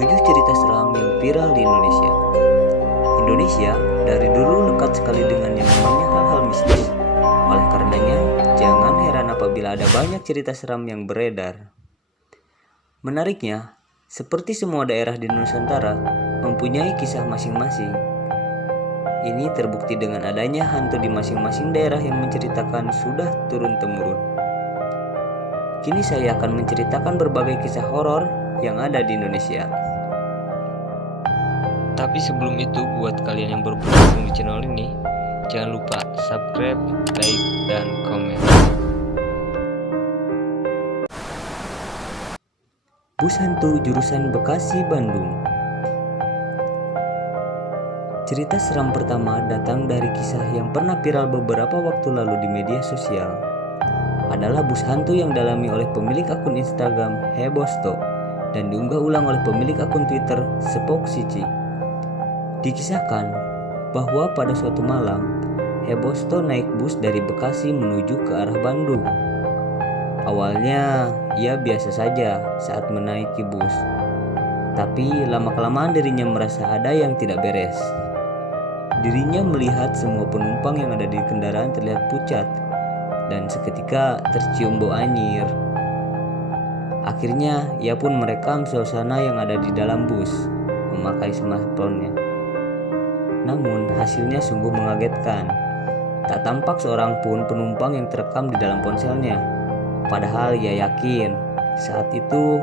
7 cerita seram yang viral di Indonesia. Indonesia dari dulu lekat sekali dengan yang namanya hal-hal mistis. Oleh karenanya, jangan heran apabila ada banyak cerita seram yang beredar. Menariknya, seperti semua daerah di Nusantara mempunyai kisah masing-masing. Ini terbukti dengan adanya hantu di masing-masing daerah yang menceritakan sudah turun-temurun. Kini saya akan menceritakan berbagai kisah horor yang ada di Indonesia. Tapi sebelum itu, buat kalian yang baru bergabung di channel ini, jangan lupa subscribe, like, dan komen. Bus hantu jurusan Bekasi, Bandung. Cerita seram pertama datang dari kisah yang pernah viral beberapa waktu lalu di media sosial. Adalah bus hantu yang dialami oleh pemilik akun Instagram Hebosto dan diunggah ulang oleh pemilik akun Twitter Sepok Cici. Dikisahkan bahwa pada suatu malam, Hebosto naik bus dari Bekasi menuju ke arah Bandung. Awalnya ia biasa saja saat menaiki bus, tapi lama-kelamaan dirinya merasa ada yang tidak beres. Dirinya melihat semua penumpang yang ada di kendaraan terlihat pucat dan seketika tercium bau anyir. Akhirnya ia pun merekam suasana yang ada di dalam bus memakai smartphone-nya. Namun hasilnya sungguh mengagetkan. Tak tampak seorang pun penumpang yang terekam di dalam ponselnya. Padahal ia yakin saat itu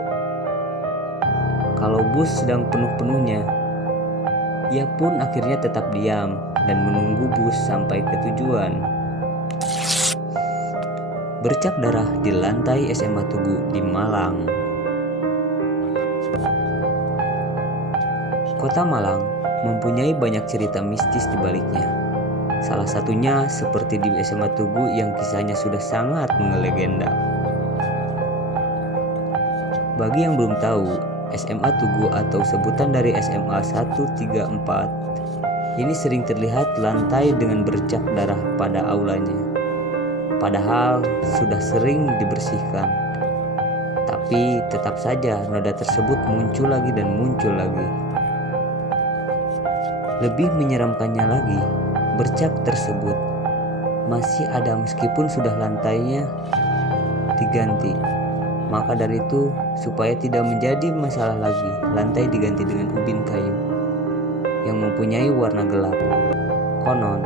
kalau bus sedang penuh-penuhnya. Ia pun akhirnya tetap diam dan menunggu bus sampai ke tujuan. Bercak darah di lantai SMA Tugu di Malang. Kota Malang mempunyai banyak cerita mistis di baliknya. Salah satunya seperti di SMA Tugu yang kisahnya sudah sangat melegenda. Bagi yang belum tahu, SMA Tugu atau sebutan dari SMA 134 ini sering terlihat lantai dengan bercak darah pada aulanya. Padahal sudah sering dibersihkan, tapi tetap saja noda tersebut muncul lagi dan muncul lagi. Lebih menyeramkannya lagi, bercak tersebut masih ada meskipun sudah lantainya diganti. Maka dari itu, supaya tidak menjadi masalah lagi, lantai diganti dengan ubin kayu yang mempunyai warna gelap. Konon,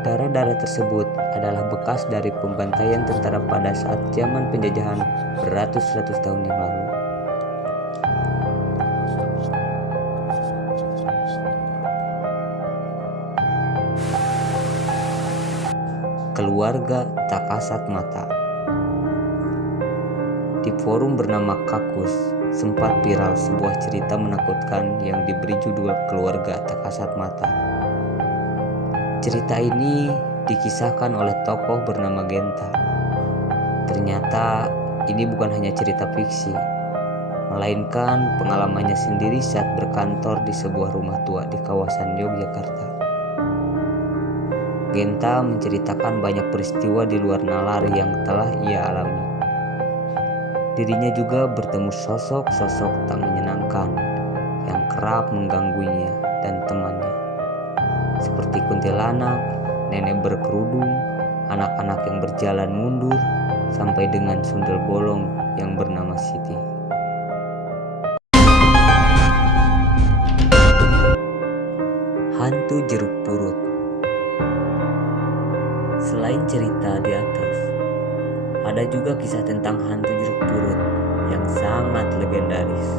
darah-darah tersebut adalah bekas dari pembantaian tentara pada saat zaman penjajahan beratus-ratus tahun yang lalu. Keluarga tak kasat mata. Di forum bernama Kakus sempat viral sebuah cerita menakutkan yang diberi judul Keluarga Tak Kasat Mata. Cerita ini dikisahkan oleh tokoh bernama Genta. Ternyata ini bukan hanya cerita fiksi, melainkan pengalamannya sendiri saat berkantor di sebuah rumah tua di kawasan Yogyakarta. Genta menceritakan banyak peristiwa di luar nalar yang telah ia alami. Dirinya juga bertemu sosok-sosok tak menyenangkan yang kerap mengganggunya dan temannya, seperti kuntilanak, nenek berkerudung, anak-anak yang berjalan mundur, sampai dengan sundel bolong yang bernama Siti. Hantu jeruk purut. Selain cerita di atas, ada juga kisah tentang hantu jeruk purut yang sangat legendaris.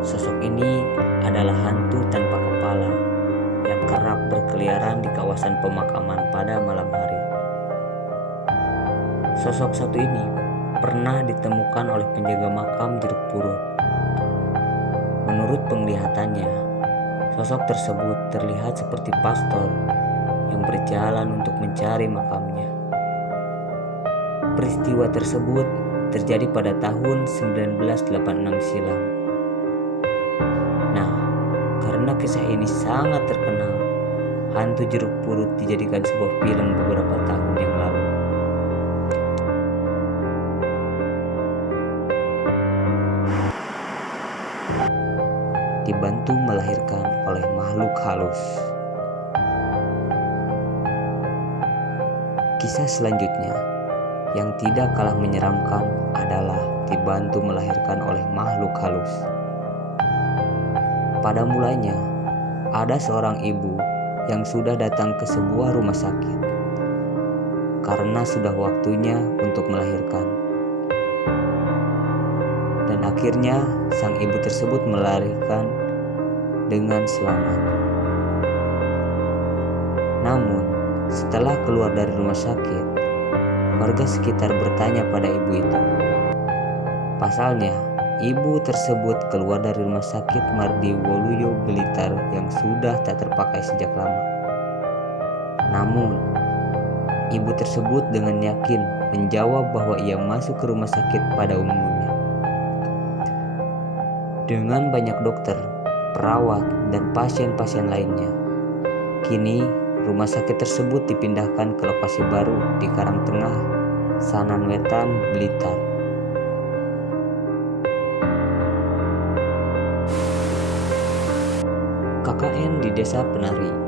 Sosok ini adalah hantu tanpa kepala yang kerap berkeliaran di kawasan pemakaman pada malam hari. Sosok satu ini pernah ditemukan oleh penjaga makam jeruk purut. Menurut penglihatannya, sosok tersebut terlihat seperti pastor yang berjalan untuk mencari makamnya. Peristiwa tersebut terjadi pada tahun 1986 silam. Nah, karena kisah ini sangat terkenal, hantu jeruk purut dijadikan sebuah film beberapa tahun yang lalu. dibantu melahirkan oleh makhluk halus. Kisah selanjutnya yang tidak kalah menyeramkan adalah dibantu melahirkan oleh makhluk halus. Pada mulanya, ada seorang ibu yang sudah datang ke sebuah rumah sakit karena sudah waktunya untuk melahirkan. Dan akhirnya sang ibu tersebut melahirkan dengan selamat. Namun, setelah keluar dari rumah sakit, warga sekitar bertanya pada ibu itu. Pasalnya, ibu tersebut keluar dari rumah sakit Mardi Waluyo Blitar yang sudah tak terpakai sejak lama. Namun, ibu tersebut dengan yakin menjawab bahwa ia masuk ke rumah sakit pada umumnya. Dengan banyak dokter, perawat, dan pasien-pasien lainnya. Kini, rumah sakit tersebut dipindahkan ke lokasi baru di Karangtengah, Sananwetan, Blitar. KKN di Desa Penari.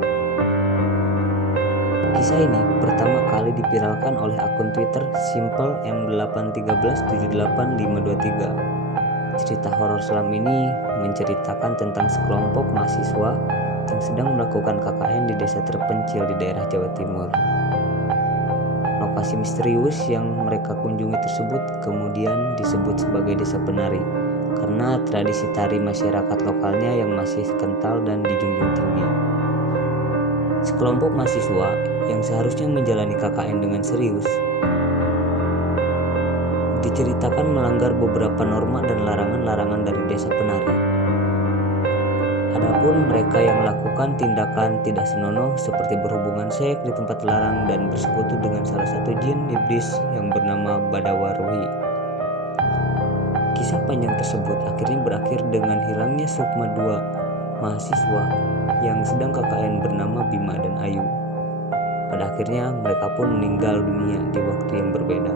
Kisah ini pertama kali dipiralkan oleh akun Twitter Simple M83178523. Cerita horor selam ini menceritakan tentang sekelompok mahasiswa yang sedang melakukan KKN di desa terpencil di daerah Jawa Timur. Lokasi misterius yang mereka kunjungi tersebut kemudian disebut sebagai Desa Penari karena tradisi tari masyarakat lokalnya yang masih kental dan dijunjung tinggi. Sekelompok mahasiswa yang seharusnya menjalani KKN dengan serius diceritakan melanggar beberapa norma dan larangan-larangan dari Desa Penari. Adapun mereka yang melakukan tindakan tidak senonoh seperti berhubungan seks di tempat larang dan bersekutu dengan salah satu jin iblis yang bernama Badawaruhi. Kisah panjang tersebut akhirnya berakhir dengan hilangnya sukma dua mahasiswa yang sedang KKN bernama Bima dan Ayu. Pada akhirnya mereka pun meninggal dunia di waktu yang berbeda.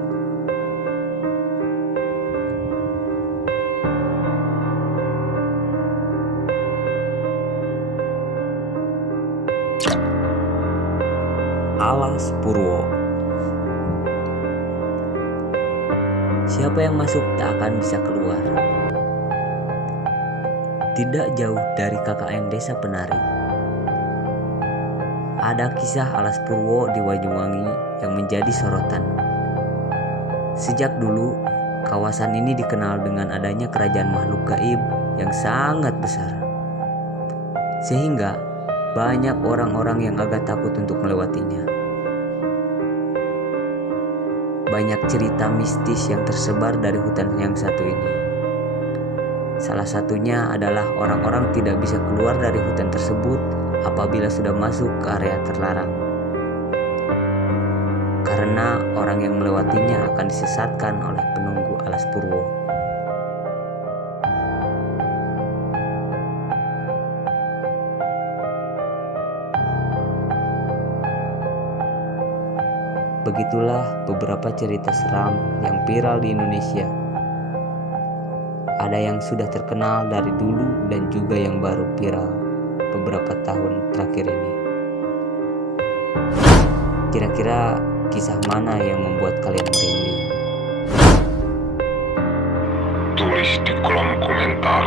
Alas Purwo. Siapa yang masuk tak akan bisa keluar. Tidak jauh dari KKN Desa Penari, ada kisah Alas Purwo di Banyuwangi yang menjadi sorotan. Sejak dulu, kawasan ini dikenal dengan adanya kerajaan makhluk gaib yang sangat besar. Sehingga banyak orang-orang yang agak takut untuk melewatinya. Banyak cerita mistis yang tersebar dari hutan yang satu ini. Salah satunya adalah orang-orang tidak bisa keluar dari hutan tersebut apabila sudah masuk ke area terlarang. Karena orang yang melewatinya akan disesatkan oleh penunggu Alas Purwo. Begitulah beberapa cerita seram yang viral di Indonesia. Ada yang sudah terkenal dari dulu dan juga yang baru viral beberapa tahun terakhir ini. Kira-kira kisah mana yang membuat kalian merinding? Tulis di kolom komentar.